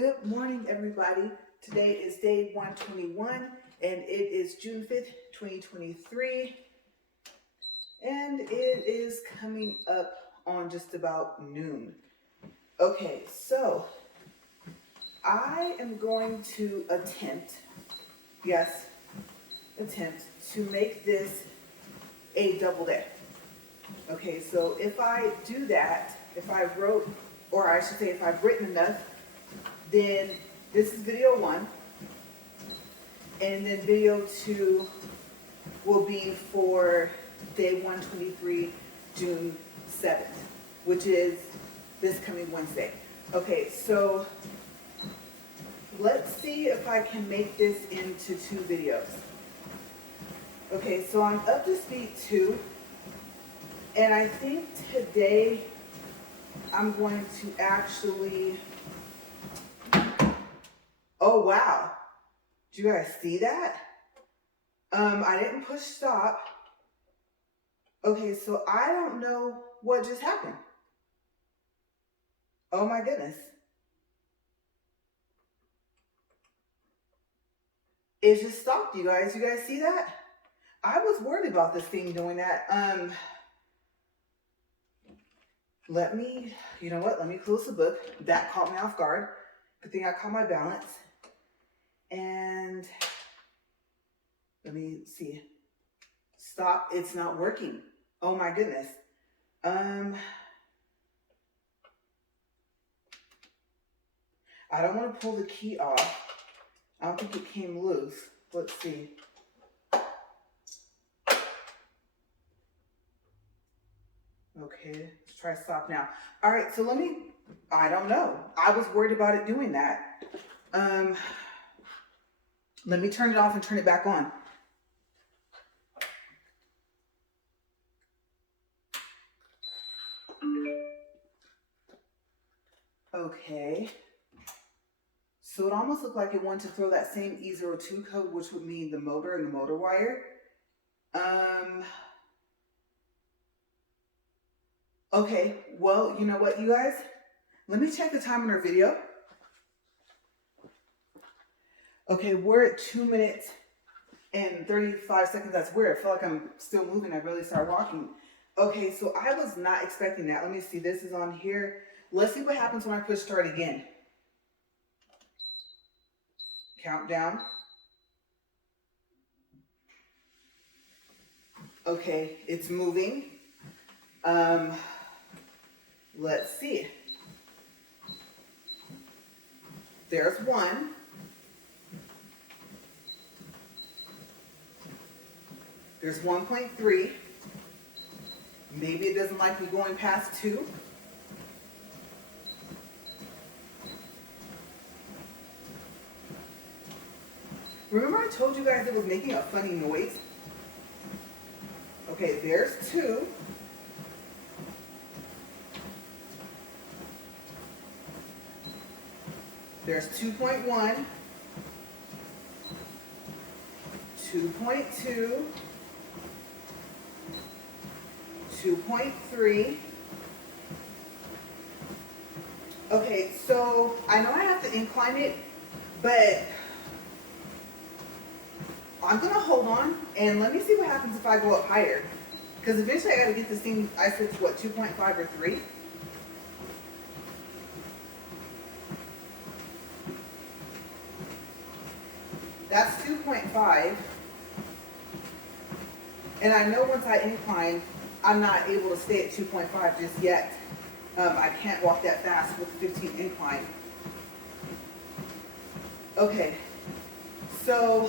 Good morning, everybody. Today is day 121, and it is June 5th, 2023, and it is coming up on just about noon. Okay, so I am going to attempt to make this a double day. Okay, so if I do that, if I've written enough, then this is video 1, and then video 2 will be for day 123, June 7th, which is this coming Wednesday. Okay, so let's see if I can make this into 2 videos. Okay, so I'm up to speed 2, and I think today I'm going to actually, oh wow, did you guys see that? I didn't push stop. Okay, so I don't know what just happened. Oh my goodness. It just stopped, you guys. You guys see that? I was worried about this thing doing that. Let me close the book. That caught me off guard. Good thing I caught my balance. And let me see. Stop. It's not working. Oh my goodness. I don't want to pull the key off. I don't think it came loose. Let's see. Okay, let's try stop now. All right, so I don't know. I was worried about it doing that. Let me turn it off and turn it back on. Okay. So it almost looked like it wanted to throw that same E02 code, which would mean the motor and the motor wire. Okay, well, you know what, you guys? Let me check the time on our video. Okay, we're at 2 minutes and 35 seconds. That's weird. I feel like I'm still moving. I really start walking. Okay, so I was not expecting that. Let me see. This is on here. Let's see what happens when I push start again. Countdown. Okay, it's moving. Let's see. There's 1. There's 1.3. Maybe it doesn't like me going past 2. Remember I told you guys it was making a funny noise? Okay, there's 2. There's 2.1, 2.2, 2.3. Okay, so I know I have to incline it, but I'm going to hold on and let me see what happens if I go up higher. Because eventually I got to get this thing, I said, what, 2.5 or 3? That's 2.5. And I know once I incline, I'm not able to stay at 2.5 just yet. I can't walk that fast with 15 incline. Okay, so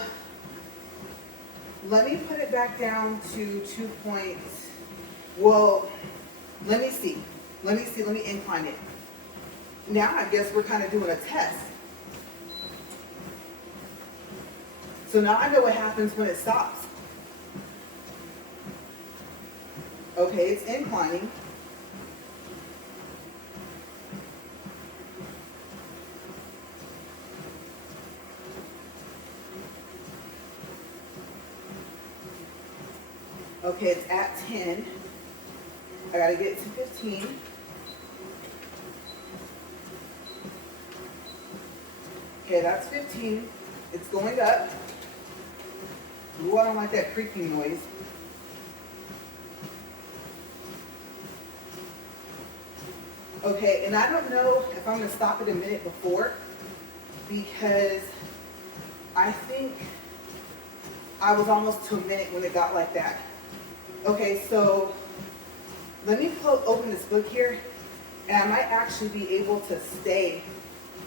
let me put it back down to 2 points. Well, let me see. Let me incline it. Now I guess we're kind of doing a test. So now I know what happens when it stops. Okay, it's inclining. Okay, it's at 10. I gotta get to 15. Okay, that's 15. It's going up. Ooh, I don't like that creaking noise. Okay, and I don't know if I'm gonna stop it a minute before, because I think I was almost to a minute when it got like that. Okay, so let me open this book here, and I might actually be able to stay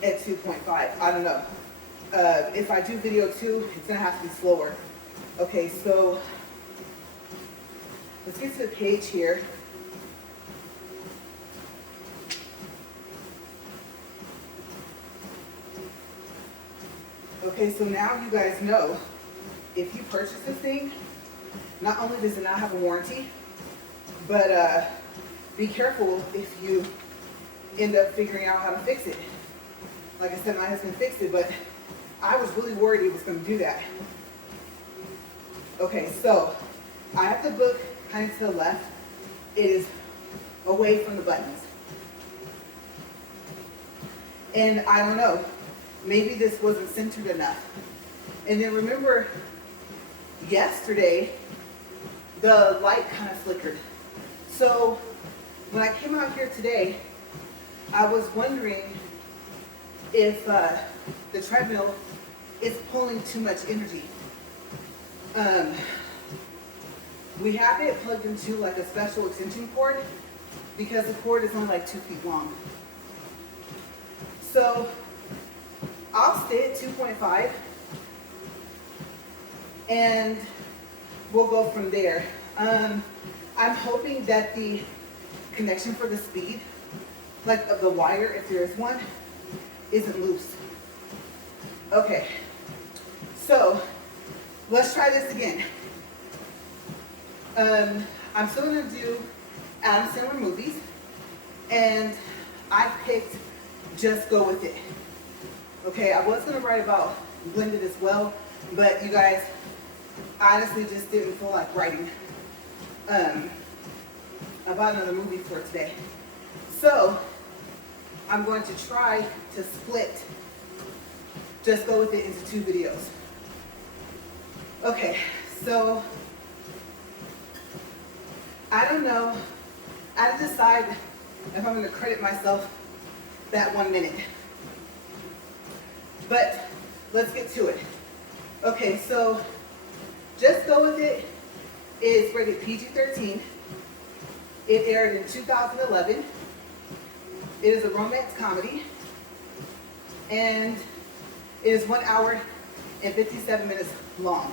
at 2.5. I don't know. If I do video 2, it's gonna have to be slower. Okay, so let's get to the page here. Okay, so now you guys know, if you purchase this thing, not only does it not have a warranty, but be careful if you end up figuring out how to fix it. Like I said, my husband fixed it, but I was really worried he was going to do that. Okay, so I have the book kind of to the left. It is away from the buttons. And I don't know, maybe this wasn't centered enough. And then remember, yesterday, the light kind of flickered. So when I came out here today, I was wondering if the treadmill is pulling too much energy. We have it plugged into like a special extension cord, because the cord is only like 2 feet long. So I'll stay at 2.5 and we'll go from there. I'm hoping that the connection for the speed, like of the wire, if there is one, isn't loose. Okay, so let's try this again. I'm still gonna do Adam Sandler movies, and I picked Just Go With It. Okay, I was gonna write about Blended as well, but you guys, honestly just didn't feel like writing about another movie for today. So I'm going to try to split Just Go With It into 2 videos. Okay, so I don't know. I have to decide if I'm going to credit myself that 1 minute. But let's get to it. Okay, so Just Go With It is rated PG-13. It aired in 2011. It is a romance comedy, and it is 1 hour and 57 minutes long.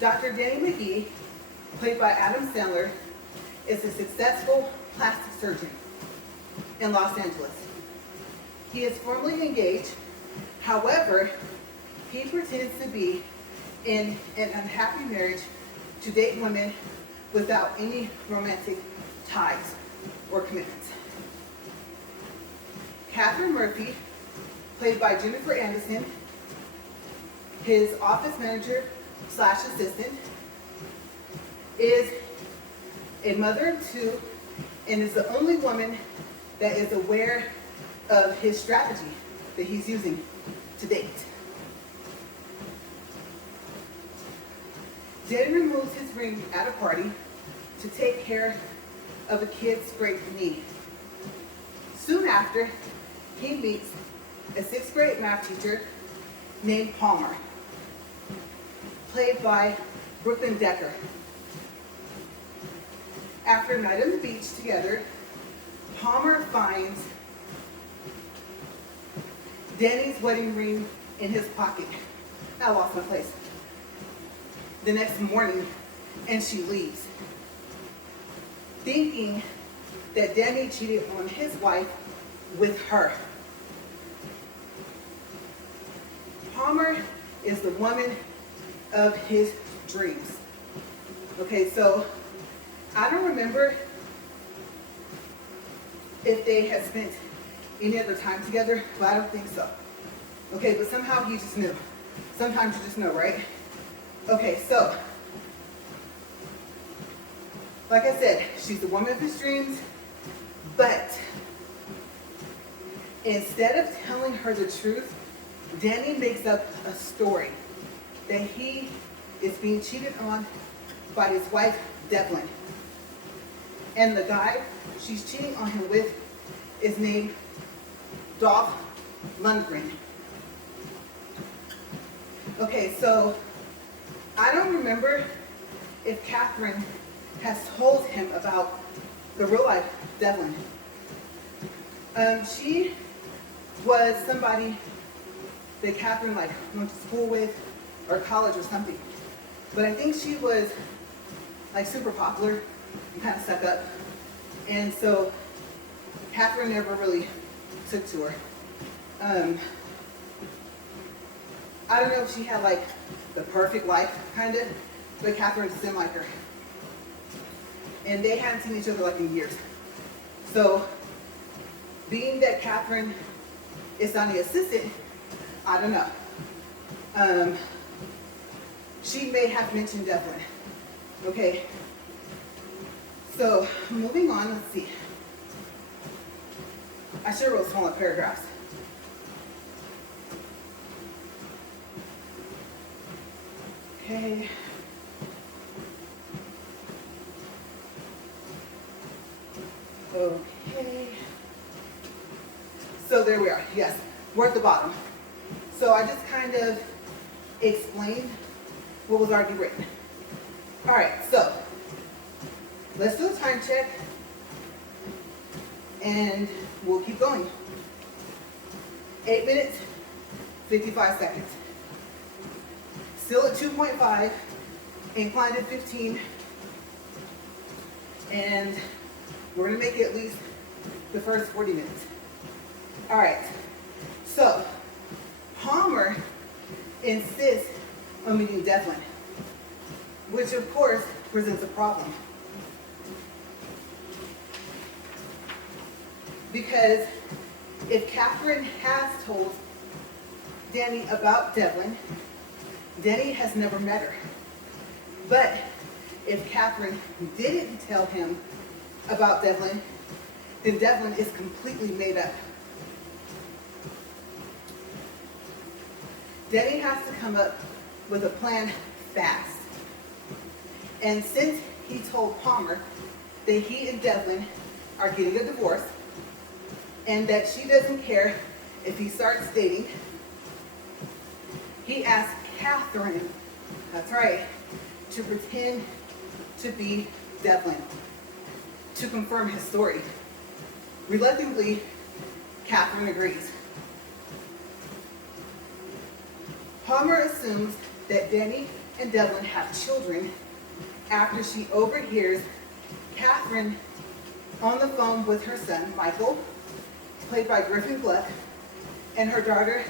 Dr. Danny McGee, played by Adam Sandler, is a successful plastic surgeon in Los Angeles. He is formally engaged. However, he pretends to be in an unhappy marriage to date women without any romantic ties or commitments. Catherine Murphy, played by Jennifer Anderson, his office manager / assistant, is a mother of 2 and is the only woman that is aware of his strategy that he's using to date. Danny removes his ring at a party to take care of a kid's scraped knee. Soon after, he meets a 6th grade math teacher named Palmer, played by Brooklyn Decker. After a night on the beach together, Palmer finds Danny's wedding ring in his pocket. I lost my place. The next morning, and she leaves, thinking that Danny cheated on his wife with her. Palmer is the woman of his dreams. Okay, so I don't remember if they had spent any other time together, but I don't think so. Okay, but somehow he just knew. Sometimes you just know, right? Okay, so, like I said, she's the woman of his dreams, but Instead of telling her the truth, Danny makes up a story that he is being cheated on by his wife, Devlin. And the guy she's cheating on him with is named Dolph Lundgren. Okay, so I don't remember if Catherine has told him about the real life Devlin. She was somebody that Catherine like went to school with or college or something. But I think she was like super popular and kind of stuck up. And so Catherine never really took to her. I don't know if she had like the perfect life, kind of, but Catherine just didn't like her. And they hadn't seen each other like in years. So being that Catherine is Donnie's assistant, I don't know. She may have mentioned Devlin. Okay. So moving on, let's see. I should have wrote smaller paragraphs. Okay. Okay. So there we are. Yes, we're at the bottom. So I just kind of explained what was already written. All right, so let's do a time check and we'll keep going. 8 minutes, 55 seconds. Still at 2.5, inclined at 15, and we're gonna make it at least the first 40 minutes. All right, so Palmer insists on meeting Devlin, which of course presents a problem. Because if Catherine has told Danny about Devlin, Danny has never met her. But if Catherine didn't tell him about Devlin, then Devlin is completely made up. Danny has to come up with a plan fast. And since he told Palmer that he and Devlin are getting a divorce and that she doesn't care if he starts dating, he asked Catherine, that's right, to pretend to be Devlin, to confirm his story. Reluctantly, Catherine agrees. Palmer assumes that Danny and Devlin have children after she overhears Catherine on the phone with her son, Michael, played by Griffin Gluck, and her daughter,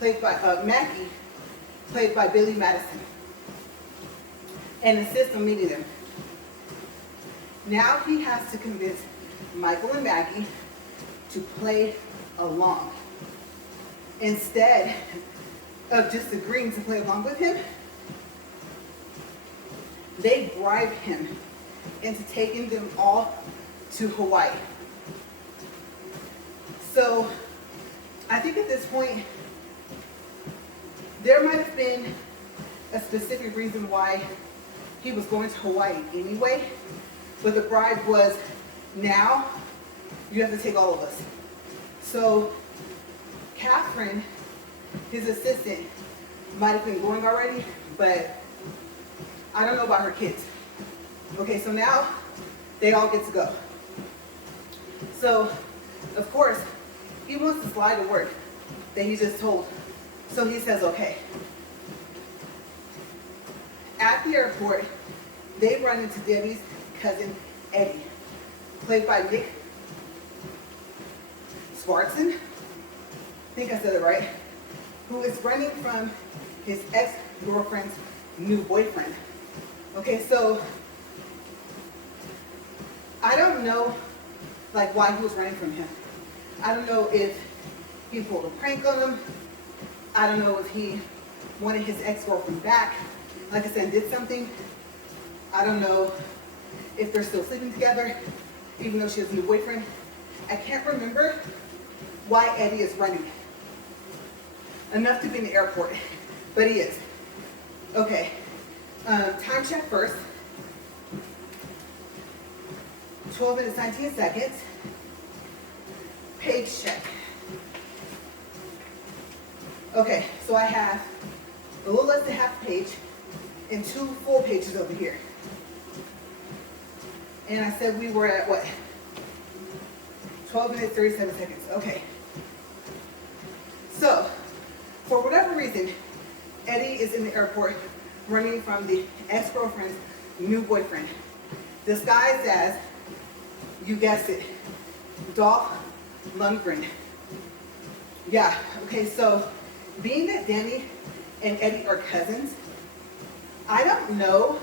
played by Maggie, played by Billy Madison, and insists on meeting them. Now he has to convince Michael and Maggie to play along. Instead of just agreeing to play along with him, they bribe him into taking them all to Hawaii. So I think at this point, there might have been a specific reason why he was going to Hawaii anyway, but the bribe was, now you have to take all of us. So Catherine, his assistant, might have been going already, but I don't know about her kids. Okay, so now they all get to go. So, of course, he wants to slide the word that he just told. So he says, okay. At the airport, they run into Debbie's cousin, Eddie, played by Nick Swartzen. I think I said it right. Who is running from his ex-girlfriend's new boyfriend. Okay, so I don't know like why he was running from him. I don't know if he pulled a prank on him. I don't know if he wanted his ex-girlfriend back, like I said, did something. I don't know if they're still sleeping together, even though she has a new boyfriend. I can't remember, why Eddie is running. Enough to be in the airport, but he is. Okay, time check first. 12 minutes, 19 seconds. Page check. Okay, so I have a little less than half a page and 2 full pages over here. And I said we were at what? 12 minutes, 37 seconds. Okay. So, for whatever reason, Eddie is in the airport running from the ex-girlfriend's new boyfriend, disguised as, you guessed it, Dolph Lundgren. Yeah, okay, so being that Danny and Eddie are cousins, I don't know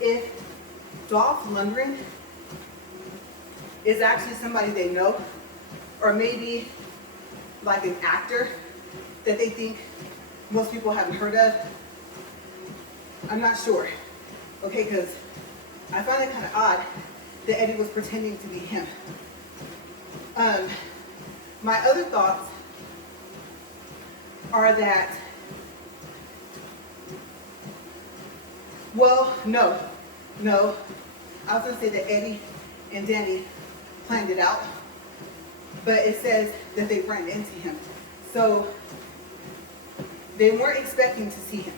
if Dolph Lundgren is actually somebody they know, or maybe like an actor that they think most people haven't heard of. I'm not sure, okay, because I find it kind of odd that Eddie was pretending to be him. My other thoughts are that, well, no. I was gonna say that Eddie and Danny planned it out, but it says that they ran into him. So they weren't expecting to see him.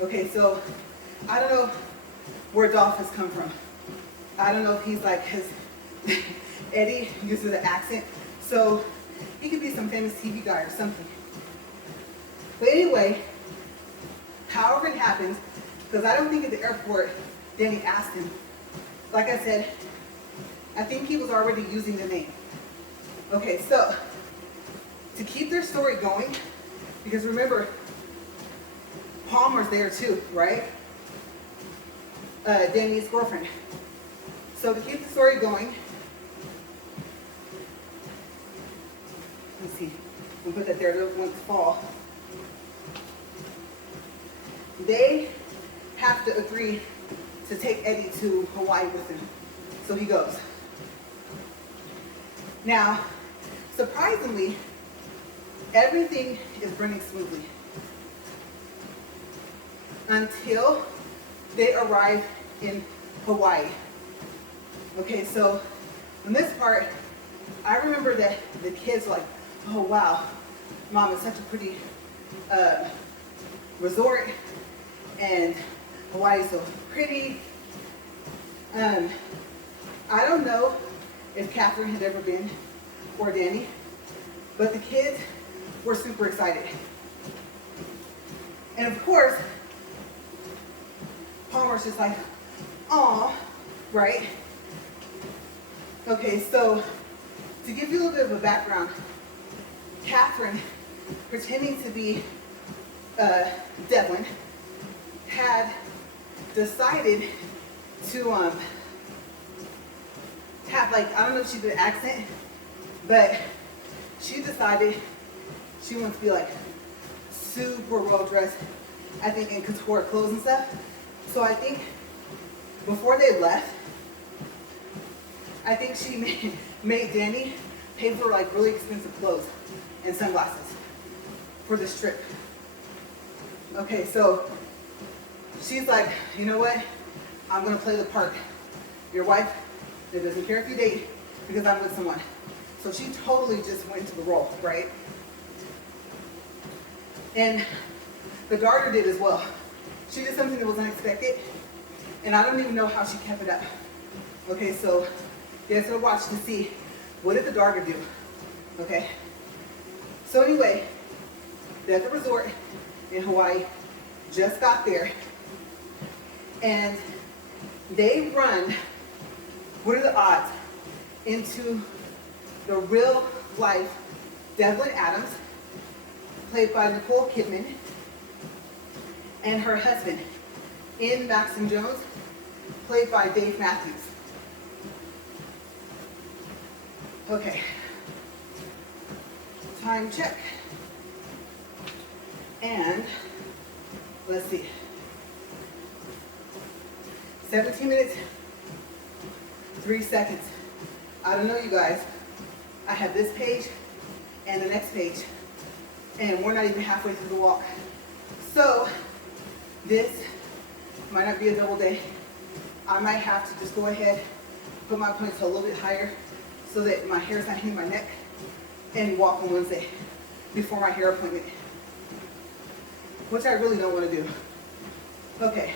Okay, so I don't know where Dolph has come from. I don't know if he's like his, Eddie uses an accent, so he could be some famous TV guy or something. But anyway, however it happens, because I don't think at the airport Danny asked him. Like I said, I think he was already using the name. Okay, so to keep their story going, because remember, Palmer's there too, right? Danny's girlfriend. So to keep the story going, let's see, we'll put that there, those ones fall. They have to agree to take Eddie to Hawaii with him. So he goes. Now, surprisingly, everything is running smoothly until they arrive in Hawaii. Okay, so in this part, I remember that the kids were like, oh wow, Mom, it's such a pretty resort, and Hawaii is so pretty. I don't know if Catherine had ever been, or Danny, but the kids were super excited. And of course, Palmer's just like, aw, right? Okay, so to give you a little bit of a background, Catherine, pretending to be Devlin, had decided to have, like, I don't know if she did an accent, but she decided she wants to be like super well dressed, I think in couture clothes and stuff. So I think before they left, I think she made Danny pay for like really expensive clothes and sunglasses for this trip. Okay, so she's like, you know what? I'm gonna play the part. Your wife that doesn't care if you date because I'm with someone. So she totally just went into the role, right? And the daughter did as well. She did something that was unexpected, and I don't even know how she kept it up. Okay, so you guys gotta watch to see what did the daughter do. Okay. So anyway, they're at the resort in Hawaii, just got there, and they run, what are the odds, into the real life Devlin Adams, played by Nicole Kidman, and her husband, in Maxim Jones, played by Dave Matthews. Okay, time check. And let's see, 17 minutes, 3 seconds. I don't know, you guys. I have this page and the next page. And we're not even halfway through the walk. So this might not be a double day. I might have to just go ahead, put my ponytail a little bit higher so that my hair is not hitting my neck, and walk on Wednesday before my hair appointment, which I really don't want to do. Okay,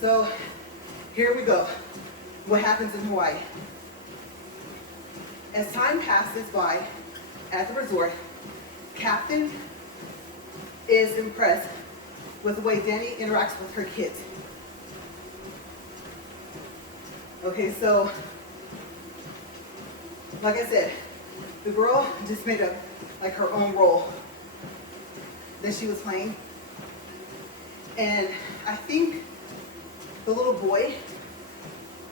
so here we go. What happens in Hawaii? As time passes by at the resort, Captain is impressed with the way Danny interacts with her kids. Okay, so, like I said, the girl just made up like her own role that she was playing. And I think the little boy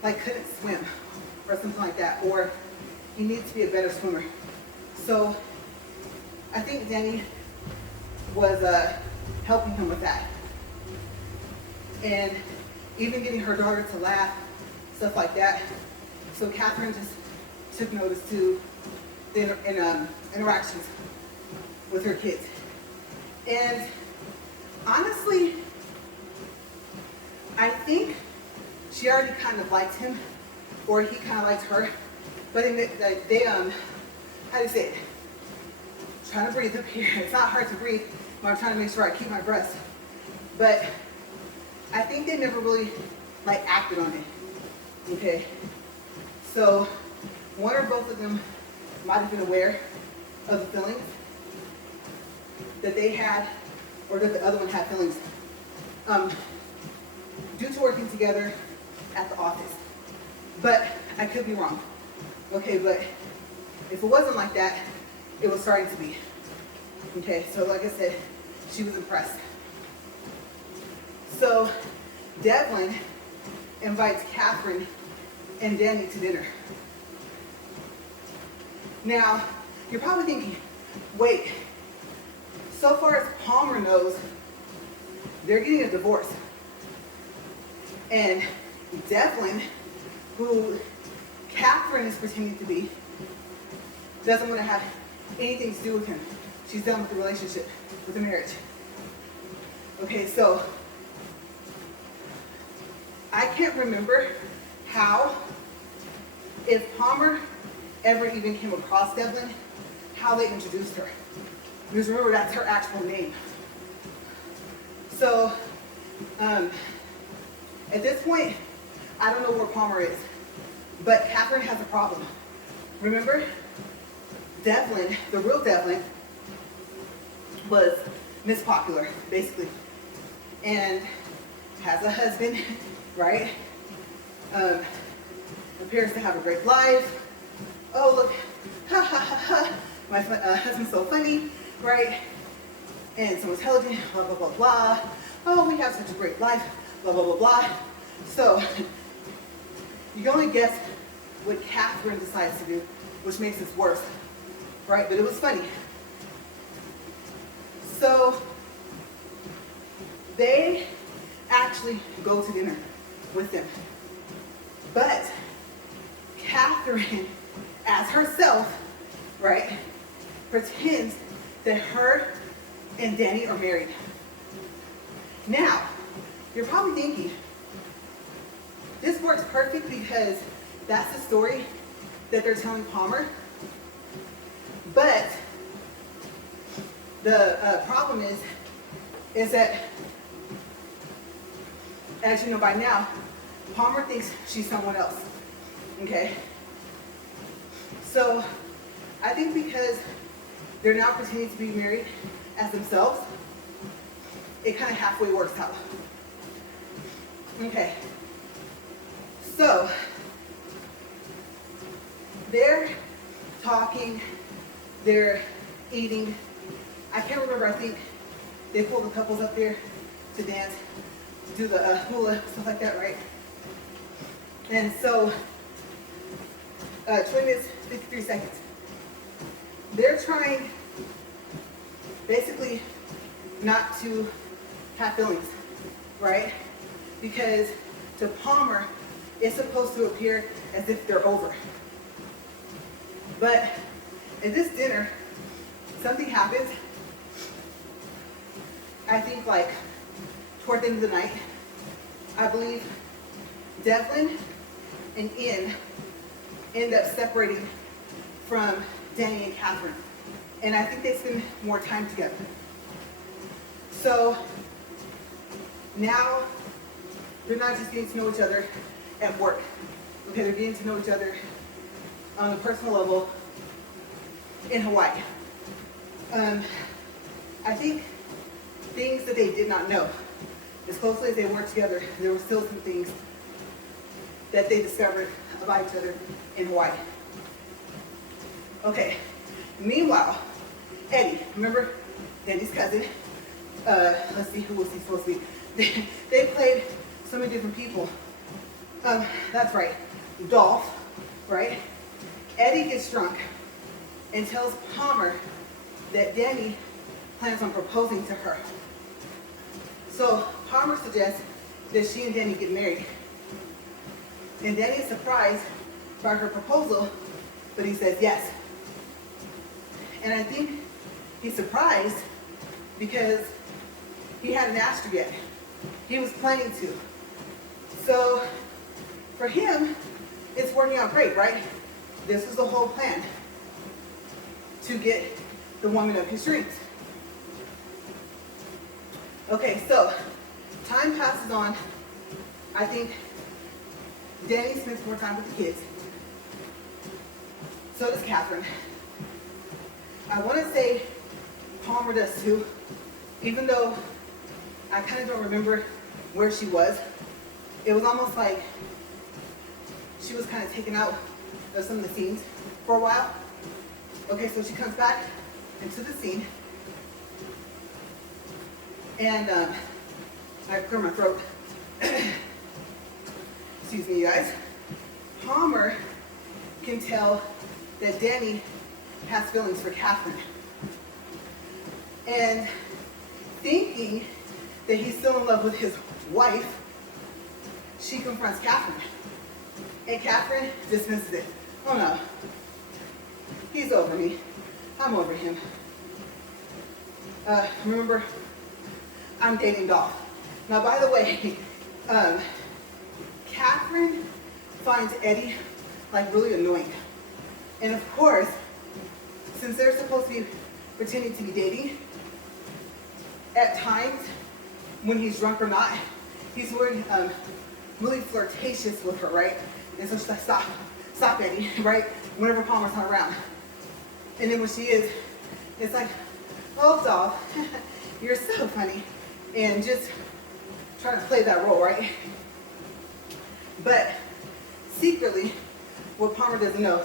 like couldn't swim or something like that, or he needed to be a better swimmer. So I think Danny was helping him with that. And even getting her daughter to laugh, stuff like that. So Catherine just took notice to the interactions with her kids. And honestly, I think she already kind of liked him, or he kind of liked her. But they how do you say it? Trying to breathe up here. It's not hard to breathe, but I'm trying to make sure I keep my breath. But I think they never really like acted on it. Okay, so one or both of them might have been aware of the feelings that they had, or that the other one had feelings, due to working together at the office. But I could be wrong. Okay, but if it wasn't like that, it was starting to be. Okay, so like I said, she was impressed. So Devlin invites Catherine and Danny to dinner. Now, you're probably thinking, wait, so far as Palmer knows, they're getting a divorce. And Devlin, who Catherine is pretending to be, doesn't want to have anything to do with him. She's done with the relationship, with the marriage. Okay, so I can't remember how, if Palmer ever even came across Devlin, how they introduced her. Because remember, that's her actual name. So, at this point, I don't know where Palmer is, but Catherine has a problem. Remember, Devlin, the real Devlin, was Miss Popular, basically, and has a husband, right? Appears to have a great life. Oh, look, ha ha ha ha, my husband's so funny, right? And so intelligent, blah, blah, blah, blah. Oh, we have such a great life, blah, blah, blah, blah. So, you can only guess what Catherine decides to do, which makes this worse, right? But it was funny. So, they actually go to dinner with them. But Catherine, as herself, right, pretends that her and Danny are married. Now, you're probably thinking, this works perfect because that's the story that they're telling Palmer. But the problem is that, as you know by now, Palmer thinks she's someone else, okay? So I think because they're now pretending to be married as themselves, it kind of halfway works out. Okay, so they're talking, they're eating. I can't remember, I think they pulled the couples up there to dance, to do the hula, stuff like that, right? And so, 20 minutes, 53 seconds. They're trying, basically, not to have feelings, right? Because to Palmer, it's supposed to appear as if they're over. But At this dinner, something happens, I think like toward the end of the night. I believe Devlin and Ian end up separating from Danny and Catherine. And I think they spend more time together. So now they're not just getting to know each other at work. Okay, they're getting to know each other on a personal level in Hawaii. I think things that they did not know, as closely as they worked together, there were still some things that they discovered about each other in Hawaii. Okay, meanwhile, Eddie, remember Danny's cousin? Let's see, who was he supposed to be? They played so many different people. That's right, Dolph, right? Eddie gets drunk and tells Palmer that Danny plans on proposing to her. So Palmer suggests that she and Danny get married. And Danny is surprised by her proposal, but he says yes. And I think he's surprised because he hadn't asked her yet. He was planning to. So for him, it's working out great, right? This was the whole plan, to get the woman of his dreams. Okay, so time passes on. I think Danny spends more time with the kids. So does Catherine. I want to say Palmer does too, even though I kind of don't remember where she was. It was almost like she was kind of taken out of some of the scenes for a while. Okay, so she comes back into the scene, and I clear my throat. Excuse me, you guys. Palmer can tell that Danny has feelings for Catherine. And thinking that he's still in love with his wife, she confronts Catherine. And Catherine dismisses it. Oh no, he's over me. I'm over him. Remember, I'm dating Dolph. Now, by the way, Catherine finds Eddie like really annoying. And of course, since they're supposed to be pretending to be dating, at times, when he's drunk or not, he's really flirtatious with her, right? And so she's like, stop Eddie, right? Whenever Palmer's not around. And then when she is, it's like, oh, Dolph, you're so funny. And just trying to play that role, right? But secretly, what Palmer doesn't know,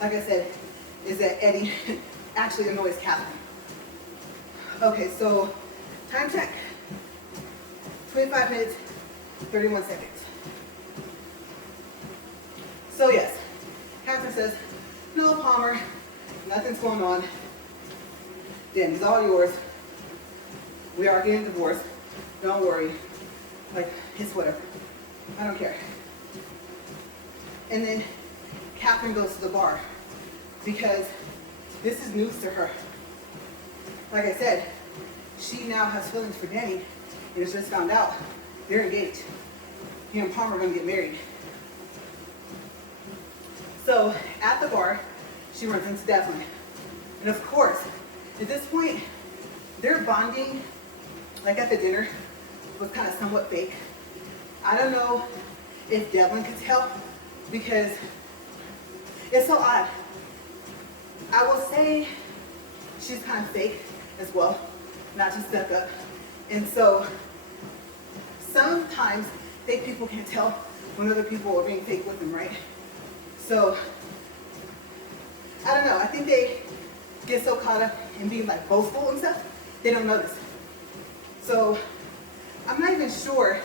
like I said, is that Eddie actually annoys Catherine. Okay, so time check. 25 minutes, 31 seconds. So yes, Catherine says, no, Palmer, nothing's going on. Dan, it's all yours. We are getting divorced. Don't worry. Like, it's whatever. I don't care. And then Catherine goes to the bar because this is news to her. Like I said, she now has feelings for Danny and has just found out they're engaged. He and Palmer are going to get married. So at the bar, she runs into Devlin. And of course, at this point, their bonding, like at the dinner, was kind of somewhat fake. I don't know if Devlin could tell because it's so odd. I will say she's kind of fake as well, not just stuck up. And so sometimes fake people can tell when other people are being fake with them, right? So, I don't know, I think they get so caught up in being like boastful and stuff, they don't notice. So, I'm not even sure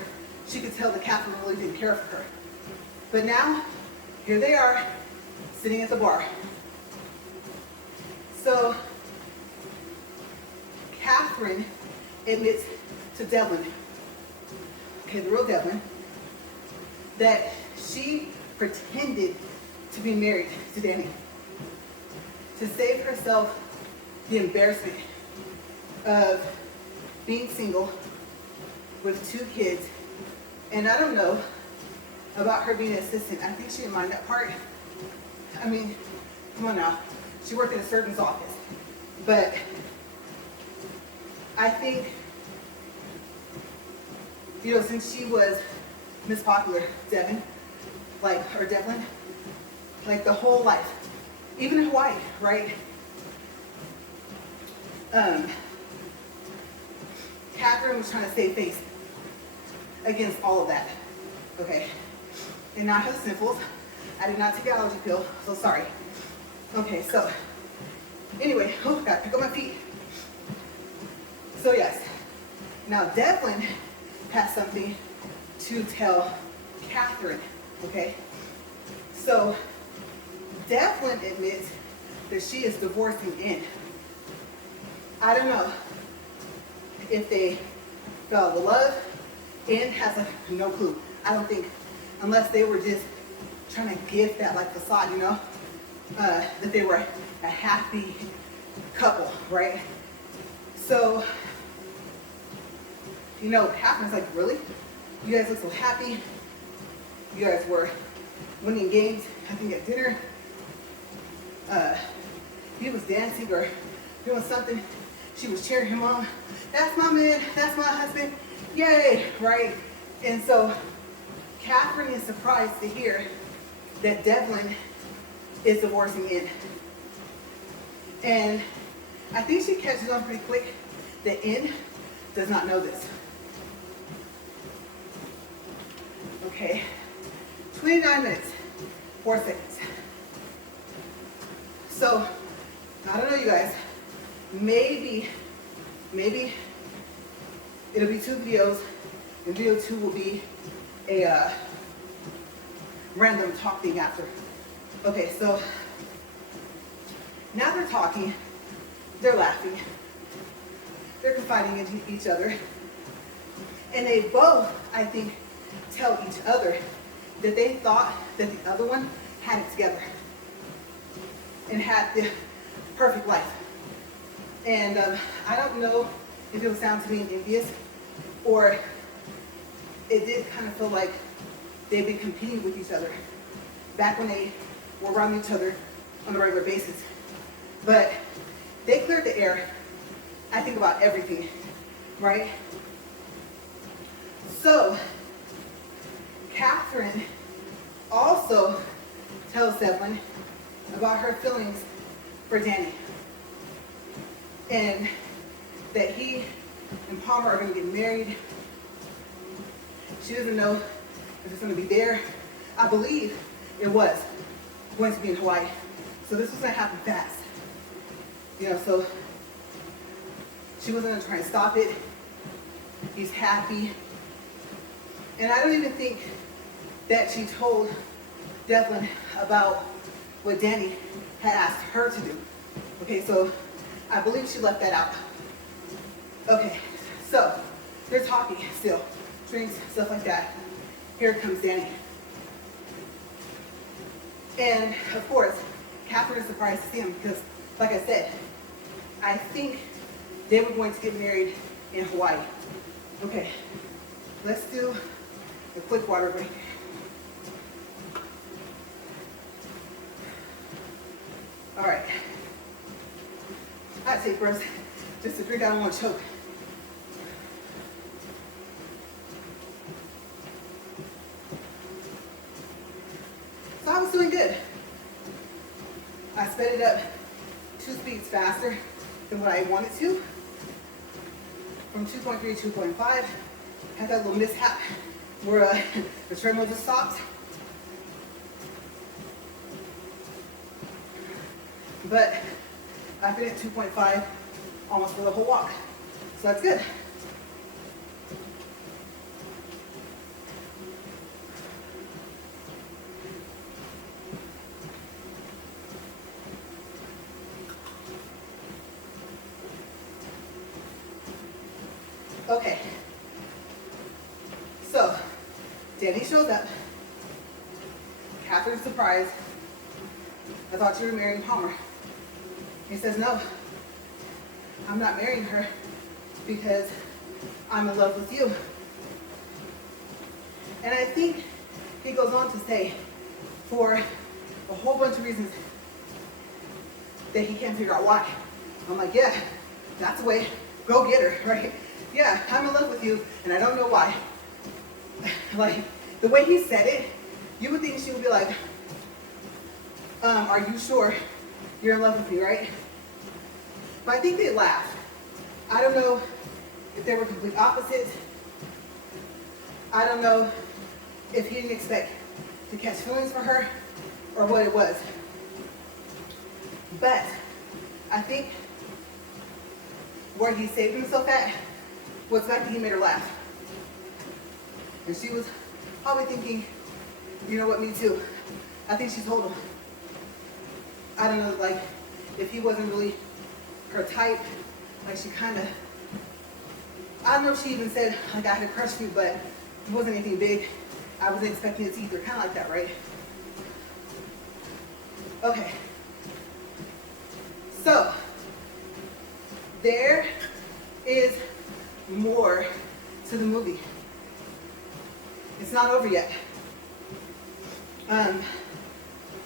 she could tell that Catherine really didn't care for her. But now, here they are, sitting at the bar. So, Catherine admits to Devlin, okay, the real Devlin, that she pretended to be married to Danny. to save herself the embarrassment of being single with 2 kids. And I don't know about her being an assistant. I think she didn't mind that part. I mean, come on now. She worked in a surgeon's office. But I think, you know, since she was Miss Popular, Devlin, like the whole life, even in Hawaii, right? Catherine was trying to save face against all of that, okay? And not have sniffles. I did not take an allergy pill, so sorry. Okay, so anyway, gotta pick up my feet. So yes, now Devlin has something to tell Catherine, okay? So Devlin admits that she is divorcing in. I don't know if they fell in love. In has like no clue. I don't think, unless they were just trying to give that like facade, you know, that they were a happy couple, right? So, you know, Catherine's like, really? You guys look so happy. You guys were winning games, I think at dinner. He was dancing or doing something. She was cheering him on. That's my man, that's my husband, yay, right? And so Catherine is surprised to hear that Devlin is divorcing in. And I think she catches on pretty quick that In does not know this. Okay, 29 minutes, 4 seconds. So, I don't know you guys, maybe it'll be 2 videos, and video 2 will be a random talk thing after. Okay, so now they're talking, they're laughing, they're confiding into each other, and they both, I think, tell each other that they thought that the other one had it together and had the perfect life. And I don't know if it was down to being envious or it did kind of feel like they've been competing with each other back when they were around each other on a regular basis. But they cleared the air, I think, about everything, right? So Catherine also tells Devlin about her feelings for Danny and that he and Palmer are going to get married. She doesn't know if it's going to be there. I believe it was going to be in Hawaii. So this was going to happen fast. You know, so she wasn't going to try and stop it. He's happy. And I don't even think that she told Devlin about what Danny had asked her to do. Okay, so I believe she left that out. Okay, so they're talking still, drinks, stuff like that. Here comes Danny. And of course, Catherine is surprised to see him because, like I said, I think they were going to get married in Hawaii. Okay, let's do a quick water break. All right. I take first, just to drink, I don't want to choke. So I was doing good. I sped it up 2 speeds faster than what I wanted to. From 2.3 to 2.5. Had that little mishap where the treadmill just stopped. But I've been at 2.5 almost for the whole walk. So that's good. Okay. So, Danny showed up. Catherine's surprised. I thought you were marrying Palmer. He says, no, I'm not marrying her because I'm in love with you. And I think he goes on to say, for a whole bunch of reasons that he can't figure out why. I'm like, yeah, that's the way, go get her, right? Yeah, I'm in love with you, and I don't know why. Like, the way he said it, you would think she would be like, are you sure you're in love with me, right? But I think they laughed. I don't know if they were complete opposites. I don't know if he didn't expect to catch feelings for her or what it was. But I think where he saved himself at was the fact that he made her laugh. And she was probably thinking, you know what, me too. I think she told him. I don't know, like, if he wasn't really her type, like she kind of, I don't know if she even said, like, I had a crush on you, but it wasn't anything big. I wasn't expecting it either, kind of like that, right? Okay. So, there is more to the movie. It's not over yet.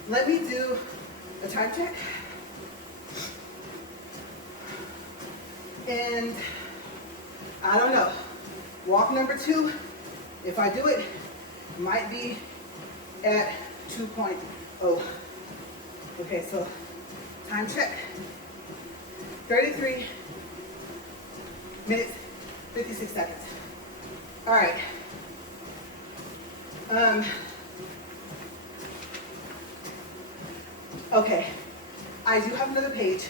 Let me do a time check. And I don't know. Walk number 2, if I do it, might be at 2.0. Okay, so time check. 33 minutes, 56 seconds. All right. Okay, I do have another page.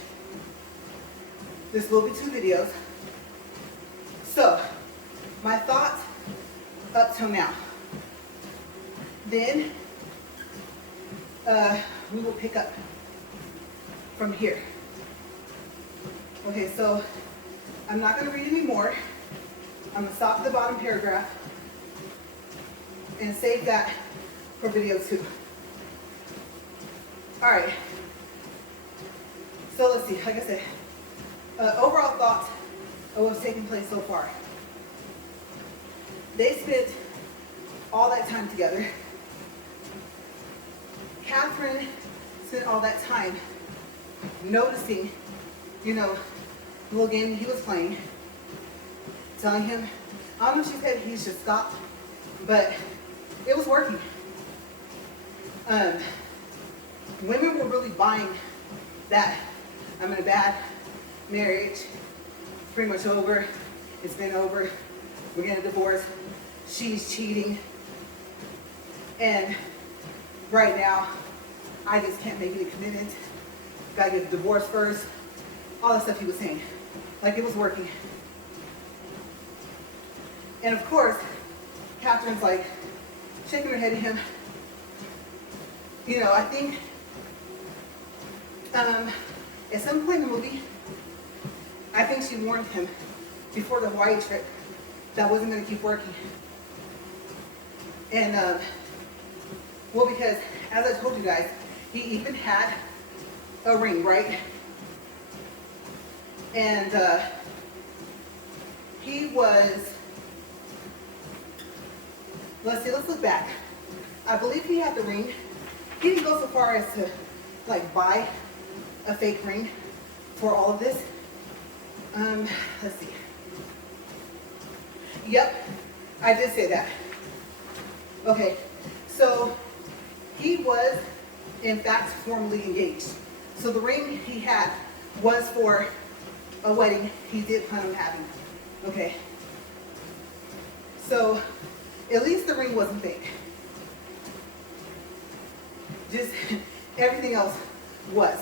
This will be 2 videos. So, my thoughts up till now. Then, we will pick up from here. Okay, so I'm not going to read any more. I'm going to stop at the bottom paragraph and save that for video 2. All right. So let's see, like I said, overall thoughts of what's taking place so far. They spent all that time together. Catherine spent all that time noticing, you know, the little game he was playing, telling him, I don't know if she said he should stop, but it was working. Women were really buying that I'm in a bad marriage, it's pretty much over, it's been over, we're getting a divorce, she's cheating, and right now, I just can't make any commitment, gotta get a divorce first, all the stuff he was saying, like it was working. And of course, Catherine's like shaking her head at him. You know, I think at some point in the movie, I think she warned him before the Hawaii trip that wasn't going to keep working. And, well, because as I told you guys, he even had a ring, right? And he was, let's look back. I believe he had the ring. He didn't go so far as to like buy a fake ring for all of this. Let's see. Yep, I did say that. Okay, so he was in fact formally engaged. So the ring he had was for a wedding he did plan on having. Okay. So at least the ring wasn't fake. Just everything else was.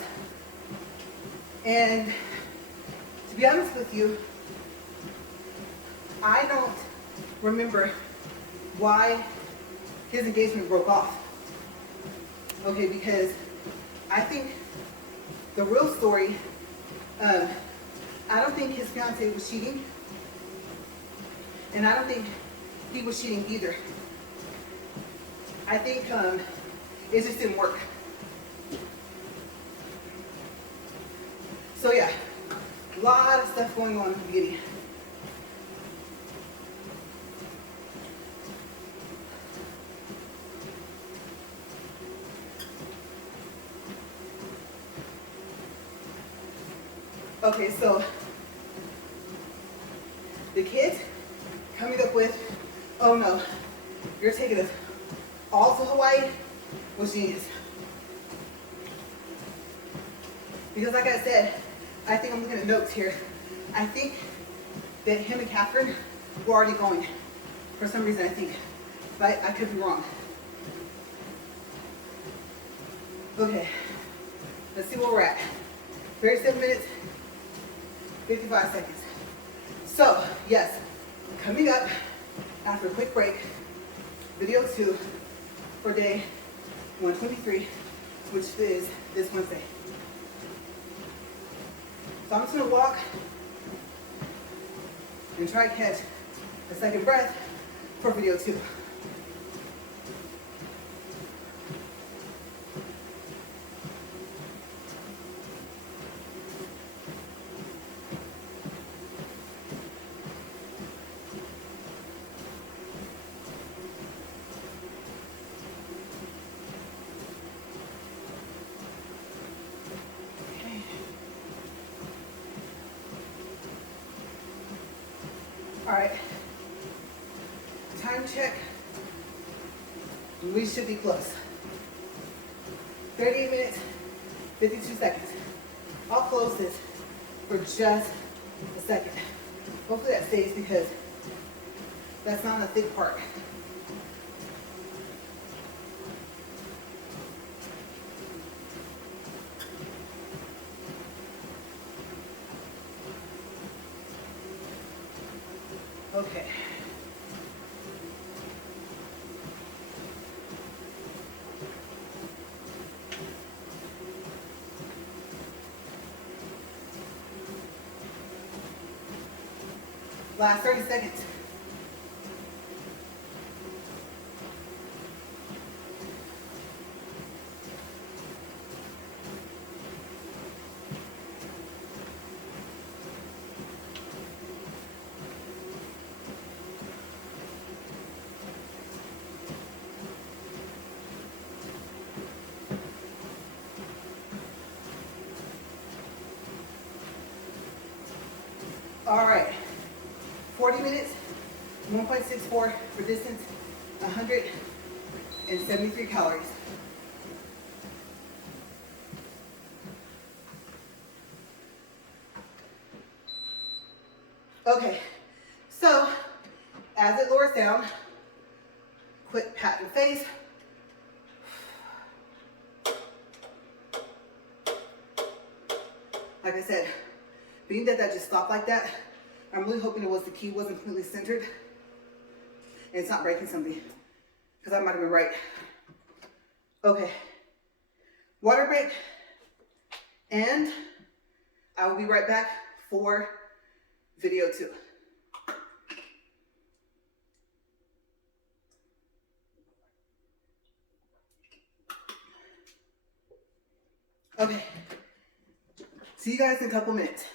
And to be honest with you, I don't remember why his engagement broke off. Okay, because I think the real story, I don't think his fiance was cheating. And I don't think he was cheating either. I think it just didn't work. stuff going on in the beginning. Okay, so the kids coming up with, oh no, you're taking us all to Hawaii, was genius. Because like I said, I think I'm looking at notes here. I think that him and Catherine were already going. For some reason, I think. But I could be wrong. Okay, let's see where we're at. 37 minutes, 55 seconds. So, yes, coming up after a quick break, video 2 for day 123, which is this Wednesday. So I'm just gonna walk and try to catch a second breath for video 2. All right, time check, we should be close. 38 minutes, 52 seconds. I'll close this for just a second. Hopefully that stays because that's not a thick part. Okay. Last 30 seconds. All right, 40 minutes, 1.64 for distance, 173 calories. Okay, so as it lowers down, quick pat your face. Like I said, being that just stopped like that, I'm really hoping it was the key wasn't completely centered and it's not breaking something, because I might have been right. Okay, water break, and I will be right back for video 2. Okay, see you guys in a couple minutes.